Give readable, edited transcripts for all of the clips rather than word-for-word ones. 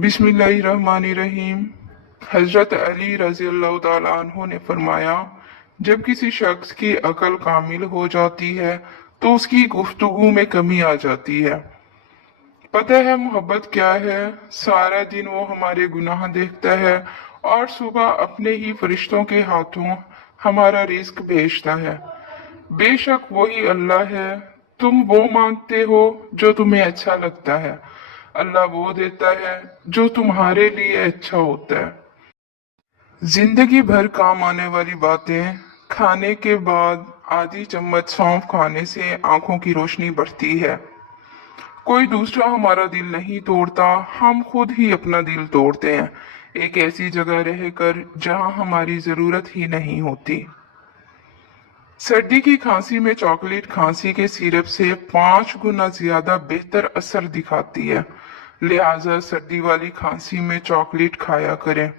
बिस्मिल्लाहिर्रहमानिर्रहीम। हजरत अली रज़ी अल्लाह ताला अन्हु ने फरमाया, जब किसी शख्स की अकल कामिल हो जाती है तो उसकी गुफ्तगू में कमी आ जाती है। पता है मोहब्बत क्या है? सारा दिन वो हमारे गुनाह देखता है और सुबह अपने ही फरिश्तों के हाथों हमारा रिस्क भेजता है। बेशक वही अल्लाह है। तुम वो मांगते हो जो तुम्हें अच्छा लगता है, अल्लाह वो देता है जो तुम्हारे लिए अच्छा होता है। जिंदगी भर काम आने वाली बातें। खाने के बाद आधी चम्मच सौंफ खाने से आंखों की रोशनी बढ़ती है। कोई दूसरा हमारा दिल नहीं तोड़ता, हम खुद ही अपना दिल तोड़ते हैं, एक ऐसी जगह रहकर जहां हमारी जरूरत ही नहीं होती। सर्दी की खांसी में चॉकलेट खांसी के सिरप से 5 गुना ज्यादा बेहतर असर दिखाती है, लिहाजा सर्दी वाली खांसी में चॉकलेट खाया करें।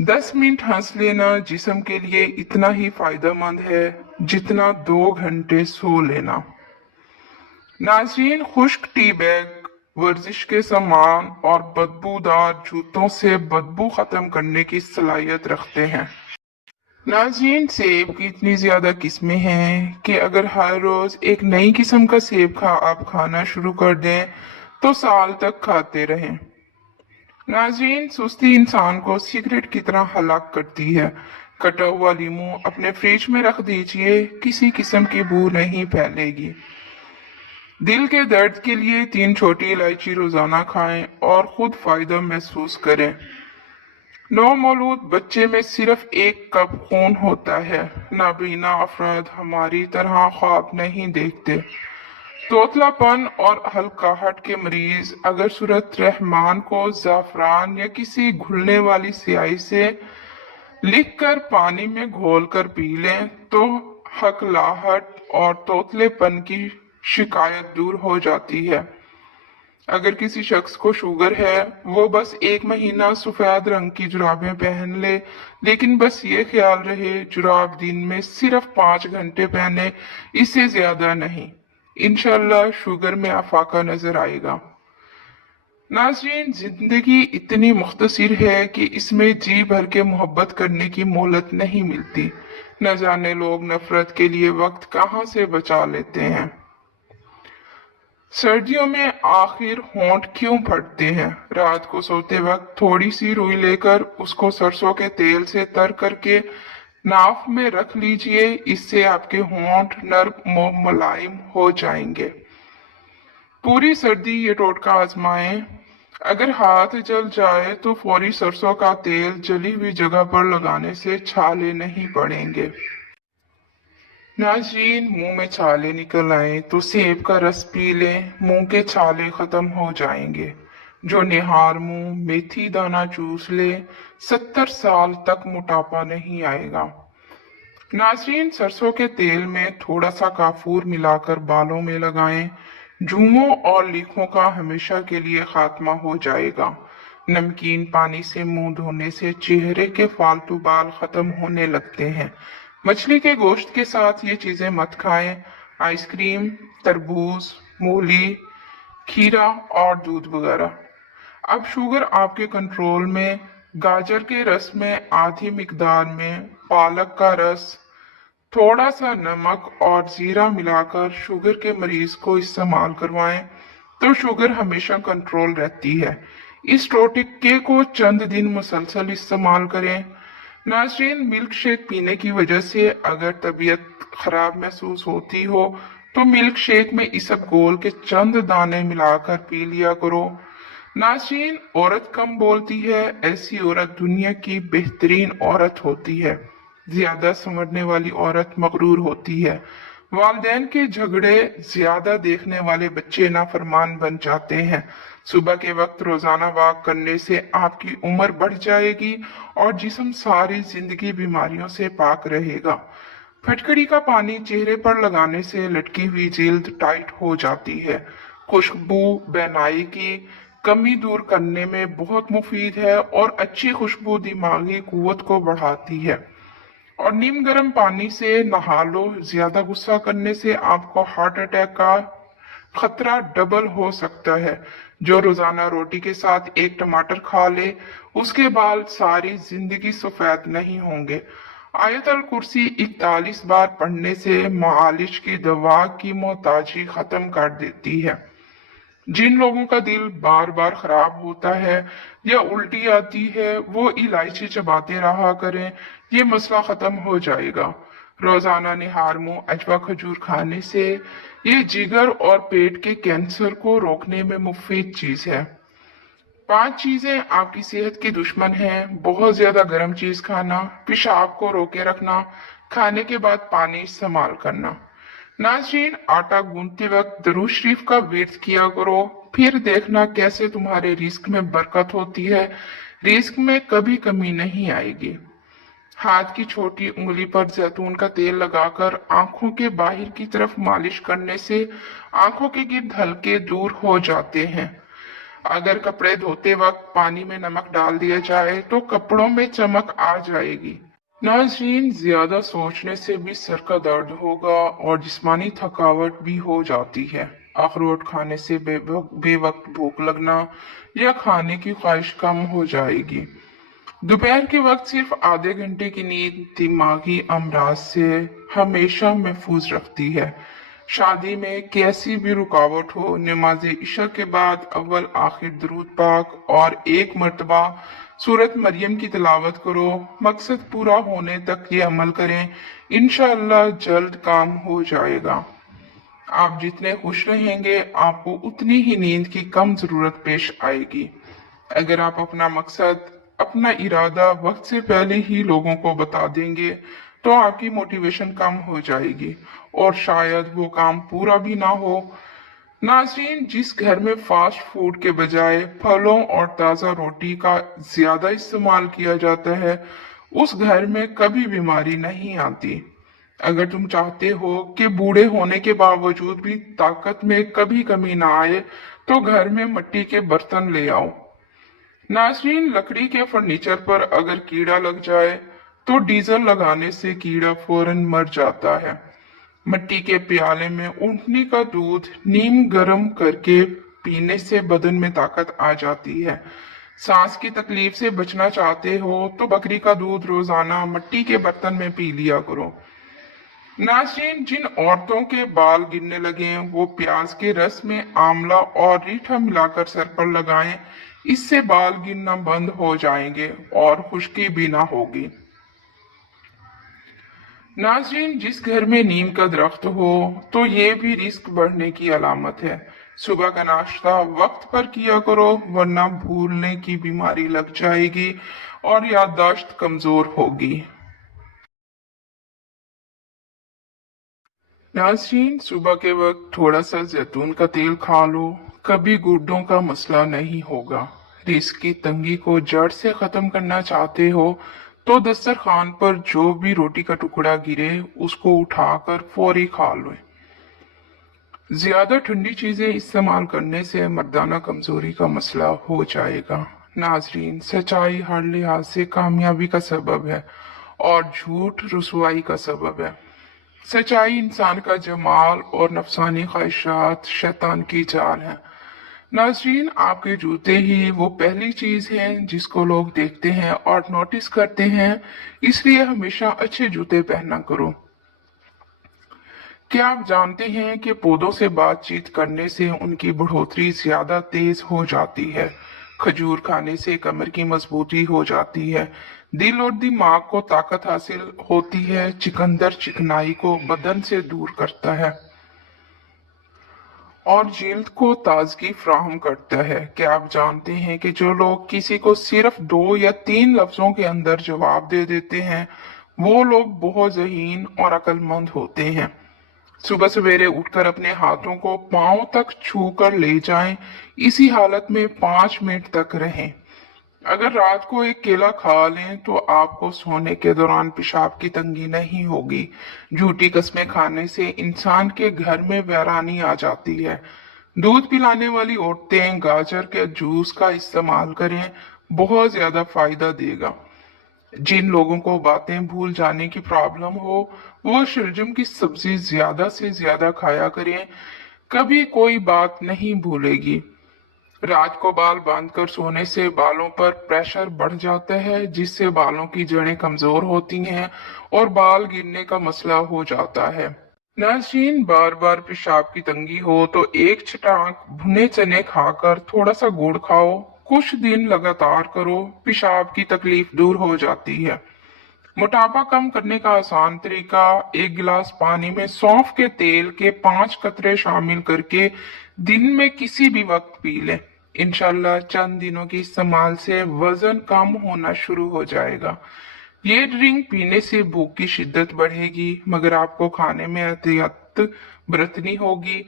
10 मिनट हंस लेना जिस्म के लिए इतना ही फायदेमंद है जितना 2 घंटे सो लेना। नाज़रीन, खुश्क टी बैग, वर्जिश के सामान और बदबूदार जूतों से बदबू खत्म करने की सलाहियत रखते हैं। नाज़रीन, सेब की इतनी ज्यादा किस्में हैं कि अगर हर रोज एक नई किस्म का सेब आप खाना शुरू कर दें तो साल तक खाते रहें। नाज़रीन, सुस्ती इंसान को सिगरेट की तरह हलाक करती है। कटा हुआ लीमू अपने फ्रिज में रख दीजिए, किसी किस्म की बू नहीं फैलेगी। दिल के दर्द के लिए 3 छोटी इलायची रोजाना खाएं और खुद फायदा महसूस करें। नौमौलूद बच्चे में सिर्फ 1 कप खून होता है। नाबीना अफराद हमारी तरह ख्वाब नहीं देखते। तोतलापन और हल्काहट के मरीज अगर सूरत रहमान को जाफरान या किसी घुलने वाली स्याही से लिखकर पानी में घोलकर पी लें तो हकलाहट और तोतलेपन की शिकायत दूर हो जाती है। अगर किसी शख्स को शुगर है, वो बस 1 महीना सफेद रंग की जुराबें पहन ले, लेकिन बस ये ख्याल रहे जुराब दिन में सिर्फ 5 घंटे पहने, इससे ज्यादा नहीं। इंशाल्लाह शुगर में अफाका नजर आएगा। नाज़रीन, जिंदगी इतनी मुख्तसर है कि इसमें जी भर के मोहब्बत करने की मोहलत नहीं मिलती। न जाने लोग नफरत के लिए वक्त कहाँ से बचा लेते हैं। सर्दियों में आखिर होंठ क्यों फटते हैं? रात को सोते वक्त थोड़ी सी रुई लेकर उसको सरसों के तेल से तर करके नाक में रख लीजिए, इससे आपके होंठ नर्म मुलायम हो जाएंगे। पूरी सर्दी ये टोटका आजमाएं। अगर हाथ जल जाए तो फौरी सरसों का तेल जली हुई जगह पर लगाने से छाले नहीं पड़ेंगे। नाज़रीन, मुंह में छाले निकल आए तो सेब का रस पी लें, मुंह के छाले खत्म हो जाएंगे। जो निहार मुंह मेथी दाना चूस ले, 70 साल तक मोटापा नहीं आएगा। नाज़रीन, सरसों के तेल में थोड़ा सा काफूर मिलाकर बालों में लगाएं, जुओं और लीखों का हमेशा के लिए खात्मा हो जाएगा। नमकीन पानी से मुंह धोने से चेहरे के फालतू बाल खत्म होने लगते हैं। मछली के गोश्त के साथ ये चीजें मत खाएं। आइसक्रीम, तरबूज, मूली, खीरा और दूध वगैरह। अब शुगर आपके कंट्रोल में। गाजर के रस में आधी मिकदार में पालक का रस, थोड़ा सा नमक और जीरा मिलाकर शुगर के मरीज को इस्तेमाल करवाएं तो शुगर हमेशा कंट्रोल रहती है। इस टोटके को चंद दिन मुसलसल इस्तेमाल करें। नाज़रीन, मिल्क शेक पीने की वजह से अगर तबीयत खराब महसूस होती हो तो मिल्क शेक में इसबगोल के चंद दाने मिलाकर पी लिया करो। नाज़रीन, औरत कम बोलती है, ऐसी औरत दुनिया की बेहतरीन औरत होती है। ज्यादा समझने वाली औरत मगरूर होती है। वालिदैन के झगड़े ज्यादा देखने वाले बच्चे नाफरमान बन जाते हैं। सुबह के वक्त रोजाना वॉक करने से आपकी उम्र बढ़ जाएगी और जिस्म सारी जिंदगी बीमारियों से पाक रहेगा। फटकड़ी का पानी चेहरे पर लगाने से लटकी हुई जिल्द टाइट हो जाती है। खुशबू बेनाई की कमी दूर करने में बहुत मुफीद है और अच्छी खुशबू दिमागी कुव्वत को बढ़ाती है। और नीम गर्म पानी से नहा लो। ज्यादा गुस्सा करने से आपको हार्ट अटैक का खतरा डबल हो सकता है। जो रोजाना रोटी के साथ एक टमाटर खा ले, उसके बाल सारी जिंदगी सफेद नहीं होंगे। आयतल कुर्सी 41 बार पढ़ने से मालिश की दवा की मोहताजी खत्म कर देती है। जिन लोगों का दिल बार बार खराब होता है या उल्टी आती है, वो इलायची चबाते रहा करें, ये मसला खत्म हो जाएगा। रोजाना निहार मुंह अजवा खजूर खाने से ये जिगर और पेट के कैंसर को रोकने में मुफीद चीज है। 5 चीजें आपकी सेहत की दुश्मन हैं: बहुत ज्यादा गर्म चीज खाना, पेशाब को रोके रखना, खाने के बाद पानी इस्तेमाल करना। नाज़रीन, आटा गूंदते वक्त दरूद शरीफ का विर्द किया करो, फिर देखना कैसे तुम्हारे रिस्क में बरकत होती है। रिस्क में कभी कमी नहीं आएगी। हाथ की छोटी उंगली पर जैतून का तेल लगाकर आंखों के बाहर की तरफ मालिश करने से आंखों के गिर्द हल्के दूर हो जाते हैं। अगर कपड़े धोते वक्त पानी में नमक डाल दिया जाए तो कपड़ों में चमक आ जाएगी। नाज़रीन, ज्यादा सोचने से भी सर का दर्द होगा और जिस्मानी थकावट भी हो जाती है। अखरोट खाने से बेवक्त भूख लगना या खाने की ख्वाहिश कम हो जाएगी। दोपहर के वक्त सिर्फ आधे घंटे की नींद दिमागी अमराज से हमेशा महफूज रखती है। शादी में कैसी भी रुकावट हो, नमाज इशा के बाद अव्वल आखिर दरूद पाक और एक मर्तबा सूरत मरियम की तिलावत करो। मकसद पूरा होने तक ये अमल करें, इंशाअल्लाह जल्द काम हो जाएगा। आप जितने खुश रहेंगे, आपको उतनी ही नींद की कम जरूरत पेश आएगी। अगर आप अपना मकसद, अपना इरादा वक्त से पहले ही लोगों को बता देंगे तो आपकी मोटिवेशन कम हो जाएगी और शायद वो काम पूरा भी ना हो। नाज़रीन, जिस घर में फास्ट फूड के बजाय फलों और ताज़ा रोटी का ज्यादा इस्तेमाल किया जाता है, उस घर में कभी बीमारी नहीं आती। अगर तुम चाहते हो कि बूढ़े होने के बावजूद भी ताकत में कभी कमी ना आए, तो घर में मिट्टी के बर्तन ले आओ। नाज़रीन, लकड़ी के फर्नीचर पर अगर कीड़ा लग जाए तो डीजल लगाने से कीड़ा फौरन मर जाता है। मिट्टी के प्याले में ऊँटनी का दूध नीम गर्म करके पीने से बदन में ताकत आ जाती है। सांस की तकलीफ से बचना चाहते हो तो बकरी का दूध रोजाना मिट्टी के बर्तन में पी लिया करो। नाज़रीन, जिन औरतों के बाल गिरने लगे वो प्याज के रस में आंवला और रीठा मिलाकर सर पर लगाएं, इससे बाल गिरना बंद हो जाएंगे और खुश्की भी ना होगी। नाज़रीन, जिस घर में नीम का दरख्त हो तो ये भी रिस्क बढ़ने की अलामत है। सुबह का नाश्ता वक्त पर किया करो, वरना भूलने की बीमारी लग जाएगी और याददाश्त कमजोर होगी। नाज़रीन, सुबह के वक्त थोड़ा सा जैतून का तेल खा लो, कभी गुर्दों का मसला नहीं होगा। रिस्क की तंगी को जड़ से खत्म करना चाहते हो तो दस्तरखान पर जो भी रोटी का टुकड़ा गिरे उसको उठाकर फौरी खा लो। ज्यादा ठंडी चीजें इस्तेमाल करने से मर्दाना कमजोरी का मसला हो जाएगा। नाज़रीन, सच्चाई हर लिहाज से कामयाबी का सबब है और झूठ रुसवाई का सबब है। सच्चाई इंसान का जमाल और नफसानी ख्वाहिशात शैतान की चाल है। नाज़रीन, आपके जूते ही वो पहली चीज है जिसको लोग देखते हैं और नोटिस करते हैं, इसलिए हमेशा अच्छे जूते पहना करो। क्या आप जानते हैं कि पौधों से बातचीत करने से उनकी बढ़ोतरी ज्यादा तेज हो जाती है? खजूर खाने से कमर की मजबूती हो जाती है, दिल और दिमाग को ताकत हासिल होती है, चिकंदर चिकनाई को बदन से दूर करता है और जिल्द को ताजगी फ्राहम करता है। क्या आप जानते हैं कि जो लोग किसी को सिर्फ 2 या 3 लफ्जों के अंदर जवाब दे देते हैं, वो लोग बहुत ज़हीन और अक्लमंद होते हैं। सुबह सवेरे उठकर अपने हाथों को पांव तक छू कर ले जाएं, इसी हालत में 5 मिनट तक रहें। अगर रात को एक केला खा लें तो आपको सोने के दौरान पेशाब की तंगी नहीं होगी। झूठी कस्में खाने से इंसान के घर में वैरानी आ जाती है। दूध पिलाने वाली औरतें गाजर के जूस का इस्तेमाल करें, बहुत ज्यादा फायदा देगा। जिन लोगों को बातें भूल जाने की प्रॉब्लम हो, वो शलजम की सब्जी ज्यादा से ज्यादा खाया करें, कभी कोई बात नहीं भूलेगी। रात को बाल बांधकर सोने से बालों पर प्रेशर बढ़ जाता है, जिससे बालों की जड़ें कमजोर होती हैं और बाल गिरने का मसला हो जाता है। नाज़रीन, बार बार पेशाब की तंगी हो तो एक छटाक भुने चने खाकर थोड़ा सा गुड़ खाओ। कुछ दिन लगातार करो, पेशाब की तकलीफ दूर हो जाती है। मोटापा कम करने का आसान तरीका, एक गिलास पानी में सौंफ के तेल के 5 कतरे शामिल करके दिन में किसी भी वक्त पी लें। इंशाल्लाह चंद दिनों के इस्तेमाल से वजन कम होना शुरू हो जाएगा। ये ड्रिंक पीने से भूख की शिद्दत बढ़ेगी, मगर आपको खाने में एहतियात बरतनी होगी।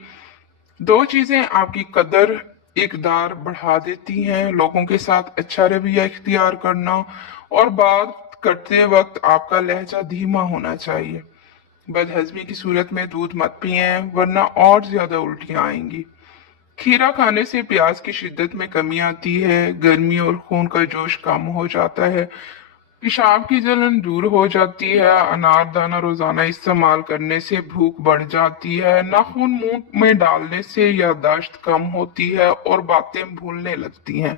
दो चीजें आपकी कदर इकदार बढ़ा देती हैं, लोगों के साथ अच्छा रवैया इख्तियार करना और बात करते वक्त आपका लहजा धीमा होना चाहिए। बदहजमी की सूरत में दूध मत पिए, वरना और ज्यादा उल्टियां आएंगी। खीरा खाने से प्यास की शिद्दत में कमी आती है, गर्मी और खून का जोश कम हो जाता है, पेशाब की जलन दूर हो जाती है। अनारदाना रोजाना इस्तेमाल करने से भूख बढ़ जाती है। नाखून मुंह में डालने से याददाश्त कम होती है और बातें भूलने लगती हैं।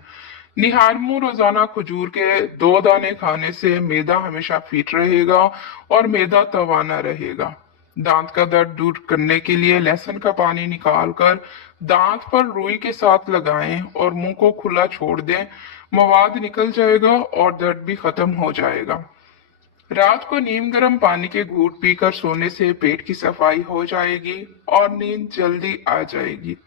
निहारमू रोजाना खजूर के 2 दाने खाने से मैदा हमेशा फिट रहेगा और मैदा तवाना रहेगा। दांत का दर्द दूर करने के लिए लहसुन का पानी निकालकर दांत पर रुई के साथ लगाएं और मुंह को खुला छोड़ दें। मवाद निकल जाएगा और दर्द भी खत्म हो जाएगा। रात को नीम गर्म पानी के घूंट पीकर सोने से पेट की सफाई हो जाएगी और नींद जल्दी आ जाएगी।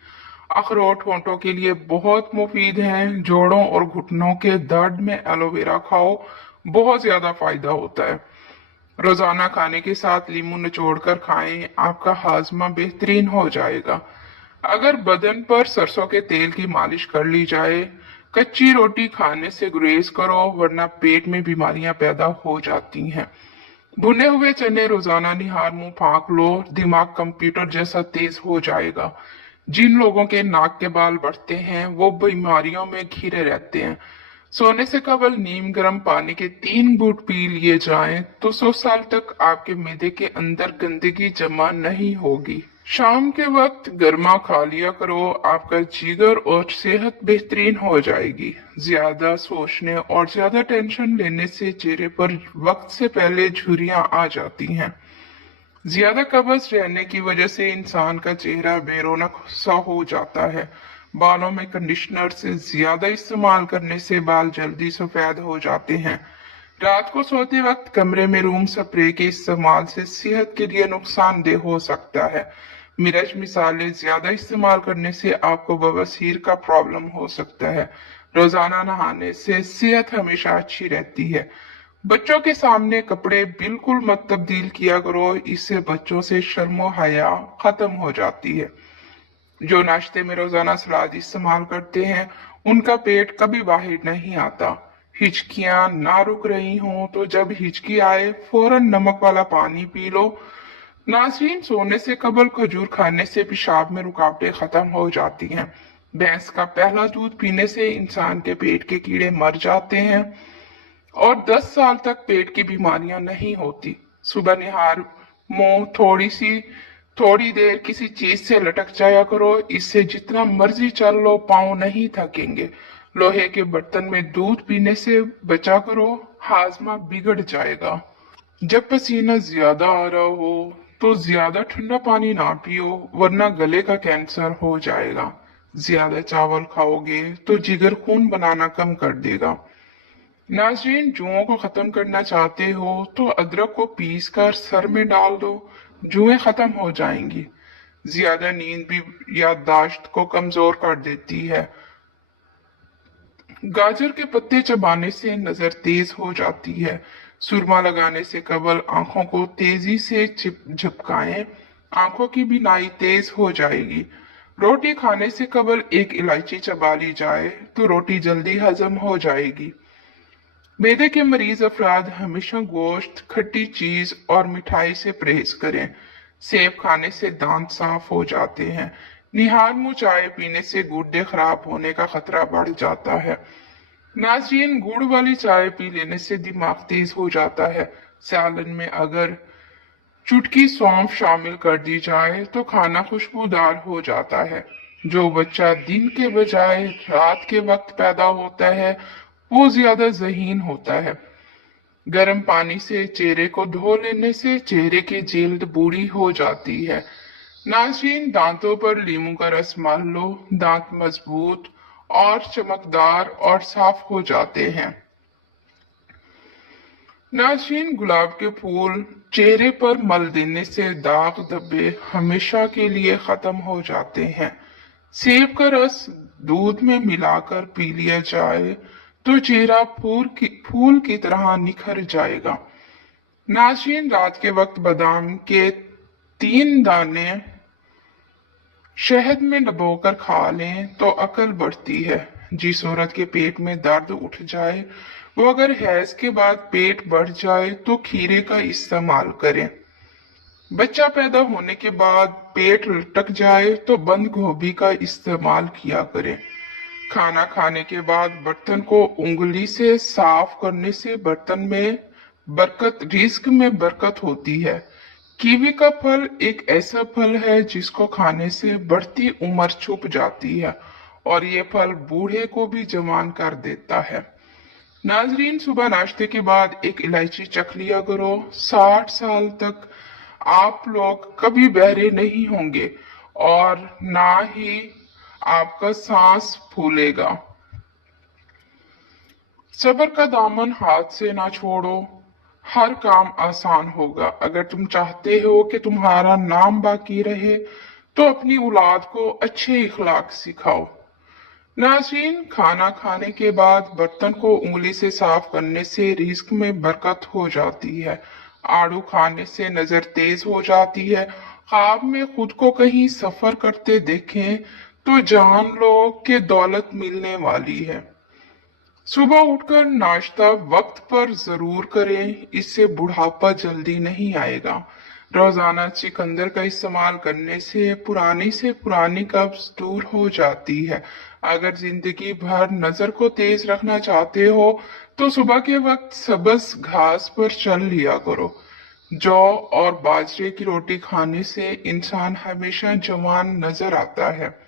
अखरोट होंठों के लिए बहुत मुफीद हैं। जोड़ों और घुटनों के दर्द में एलोवेरा खाओ, बहुत ज्यादा फायदा होता है। रोजाना खाने के साथ लीमू निचोड़कर खाएं, आपका हाजमा बेहतरीन हो जाएगा। अगर बदन पर सरसों के तेल की मालिश कर ली जाए, कच्ची रोटी खाने से गुरेज करो, वरना पेट में बीमारियां पैदा हो जाती हैं। भुने हुए चने रोजाना निहार मुंह फाँक लो, दिमाग कंप्यूटर जैसा तेज हो जाएगा। जिन लोगों के नाक के बाल बढ़ते हैं वो बीमारियों में घिरे रहते हैं। सोने से कबल नीम गर्म पानी के 3 घूंट पी लिए जाएं तो 100 साल तक आपके मैदे के अंदर गंदगी जमा नहीं होगी। शाम के वक्त गर्मा खा लिया करो, आपका जिगर और सेहत बेहतरीन हो जाएगी। ज्यादा सोचने और ज्यादा टेंशन लेने से चेहरे पर वक्त से पहले झुर्रियां आ जाती हैं। ज्यादा कब्ज रहने की वजह से इंसान का चेहरा बेरौनक सा हो जाता है। बालों में कंडीशनर से ज्यादा इस्तेमाल करने से बाल जल्दी सफेद हो जाते हैं। रात को सोते वक्त कमरे में रूम स्प्रे के इस्तेमाल से सेहत के लिए नुकसानदेह हो सकता है। मिर्च मिसाले ज्यादा इस्तेमाल करने से आपको बवासीर का प्रॉब्लम हो सकता है। रोजाना नहाने से सेहत हमेशा अच्छी रहती है। बच्चों के सामने कपड़े बिल्कुल मत तब्दील किया करो, इससे बच्चों से शर्मो हया खत्म हो जाती है। जो नाश्ते में रोजाना सलाद इस्तेमाल करते हैं उनका पेट कभी बाहर नहीं आता। हिचकियां ना रुक रही हों तो जब हिचकी आए फौरन नमक वाला पानी पी लो। नाज़रीन, सोने से कबल खजूर खाने से पेशाब में रुकावटें खत्म हो जाती हैं। भैंस का पहला दूध पीने से इंसान के पेट के कीड़े मर जाते हैं और 10 साल तक पेट की बीमारियां नहीं होती। सुबह निहार मुंह थोड़ी देर किसी चीज से लटक जाया करो, इससे जितना मर्जी चल लो पाँव नहीं थकेंगे। लोहे के बर्तन में दूध पीने से बचा करो, हाजमा बिगड़ जाएगा। जब पसीना ज्यादा आ रहा हो तो ज्यादा ठंडा पानी ना पियो, वरना गले का कैंसर हो जाएगा। ज्यादा चावल खाओगे तो जिगर खून बनाना कम कर देगा। नाज़रीन, जुओं को खत्म करना चाहते हो तो अदरक को पीस कर सर में डाल दो, जुएं खत्म हो जाएंगी। ज्यादा नींद भी याददाश्त को कमजोर कर देती है। गाजर के पत्ते चबाने से नजर तेज हो जाती है। सुरमा लगाने से कबल आंखों को तेजी से झपकाएं, आंखों की बीनाई तेज हो जाएगी। रोटी खाने से कबल एक इलायची चबा ली जाए तो रोटी जल्दी हजम हो जाएगी। मैदे के मरीज अफराद हमेशा गोश्त, खट्टी चीज और मिठाई से परहेज करें। सेब खाने से दांत साफ हो जाते हैं। निहार मुंह चाय पीने से गुर्दे खराब होने का खतरा बढ़ जाता है। नाज़रीन, गुड़ वाली चाय पी लेने से दिमाग तेज हो जाता है। सालन में अगर चुटकी सौंफ शामिल कर दी जाए तो खाना खुशबूदार हो जाता है। जो बच्चा दिन के बजाय रात के वक्त पैदा होता है वो ज्यादा ज़हीन होता है। गर्म पानी से चेहरे को धो लेने से चेहरे की जिल्द बूढ़ी हो जाती है। नाज़रीन, दांतों पर लीमू का रस मल लो, दांत मजबूत और चमकदार और साफ हो जाते हैं। नाज़रीन, गुलाब के फूल चेहरे पर मल देने से दाग धब्बे हमेशा के लिए खत्म हो जाते हैं। सेब का रस दूध में मिलाकर पी लिया जाए तो चेहरा फूल की तरह निखर जाएगा। नाज़रीन, रात के वक्त बादाम के 3 दाने शहद में डुबोकर खा लें तो अकल बढ़ती है। जिस औरत के पेट में दर्द उठ जाए, वो अगर हैज के बाद पेट बढ़ जाए तो खीरे का इस्तेमाल करें। बच्चा पैदा होने के बाद पेट लटक जाए तो बंद गोभी का इस्तेमाल किया करें। खाना खाने के बाद बर्तन को उंगली से साफ करने से बर्तन में रिज्क में बरकत होती है। कीवी का फल एक ऐसा फल है जिसको खाने से बढ़ती उम्र छुप जाती है और ये फल बूढ़े को भी जवान कर देता है। नाजरीन, सुबह नाश्ते के बाद एक इलायची चख लिया करो। 60 साल तक आप लोग कभी बहरे नहीं होंगे और ना ही आपका सांस फूलेगा। सब्र का दामन हाथ से ना छोड़ो, हर काम आसान होगा। अगर तुम चाहते हो कि तुम्हारा नाम बाकी रहे तो अपनी औलाद को अच्छे इखलाक सिखाओ। नाज़रीन, खाना खाने के बाद बर्तन को उंगली से साफ करने से रिज्क में बरकत हो जाती है। आड़ू खाने से नजर तेज हो जाती है। ख्वाब में खुद को कहीं सफर करते देखें तो जान लो कि दौलत मिलने वाली है। सुबह उठकर नाश्ता वक्त पर जरूर करें, इससे बुढ़ापा जल्दी नहीं आएगा। रोजाना चिकंदर का इस्तेमाल करने से पुरानी कब्ज दूर हो जाती है। अगर जिंदगी भर नजर को तेज रखना चाहते हो तो सुबह के वक्त सब्ज घास पर चल लिया करो। जौ और बाजरे की रोटी खाने से इंसान हमेशा जवान नजर आता है।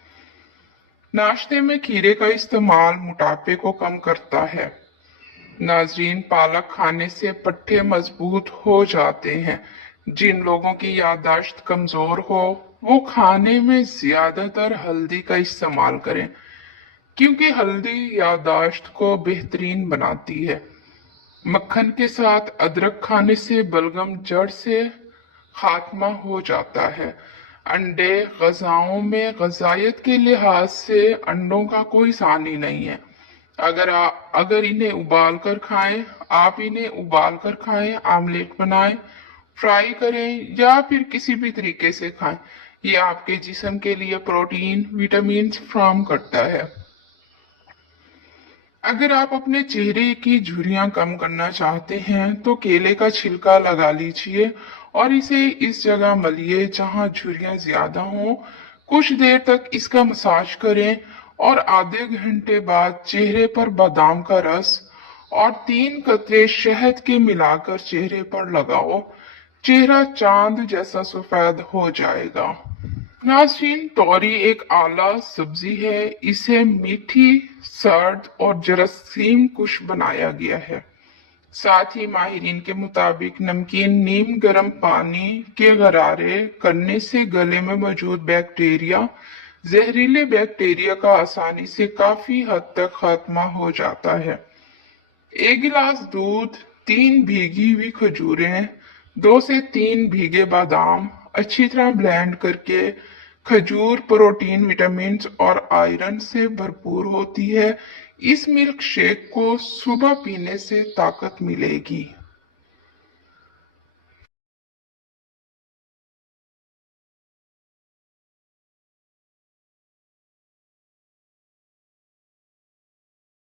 नाश्ते में खीरे का इस्तेमाल मोटापे को कम करता है। नाजरीन, पालक खाने से पट्टे मजबूत हो जाते हैं। जिन लोगों की याददाश्त कमजोर हो वो खाने में ज्यादातर हल्दी का इस्तेमाल करें, क्योंकि हल्दी याददाश्त को बेहतरीन बनाती है। मक्खन के साथ अदरक खाने से बलगम जड़ से खात्मा हो जाता है। अंडे गजाओं में गजायत के लिहाज से अंडों का कोई सानी नहीं है। अगर इन्हें उबाल कर खाएं, आप इन्हें उबाल कर खाएं, आमलेट बनाएं, फ्राई करें या फिर किसी भी तरीके से खाएं। ये आपके जिस्म के लिए प्रोटीन विटामिन फ्राहम करता है। अगर आप अपने चेहरे की झुर्रियां कम करना चाहते हैं तो केले का छिलका लगा लीजिए और इसे इस जगह मलिए जहां झुर्रियां ज्यादा हो। कुछ देर तक इसका मसाज करें और आधे घंटे बाद चेहरे पर बादाम का रस और 3 कतरे शहद के मिलाकर चेहरे पर लगाओ। चेहरा चांद जैसा सफेद हो जाएगा। नाज़रीन, तोरी एक आला सब्जी है। इसे मीठी, सर्द और जरासीम कुश बनाया गया है। साथ ही माहिरीन के मुताबिक नमकीन नीम गर्म पानी के गरारे करने से गले में मौजूद बैक्टीरिया, जहरीले बैक्टीरिया का आसानी से काफी हद तक खात्मा हो जाता है। 1 गिलास दूध, 3 भीगी हुई खजूरें, 2 से 3 भीगे बादाम अच्छी तरह ब्लेंड करके। खजूर प्रोटीन, विटामिन और आयरन से भरपूर होती है। इस मिल्क शेक को सुबह पीने से ताकत मिलेगी।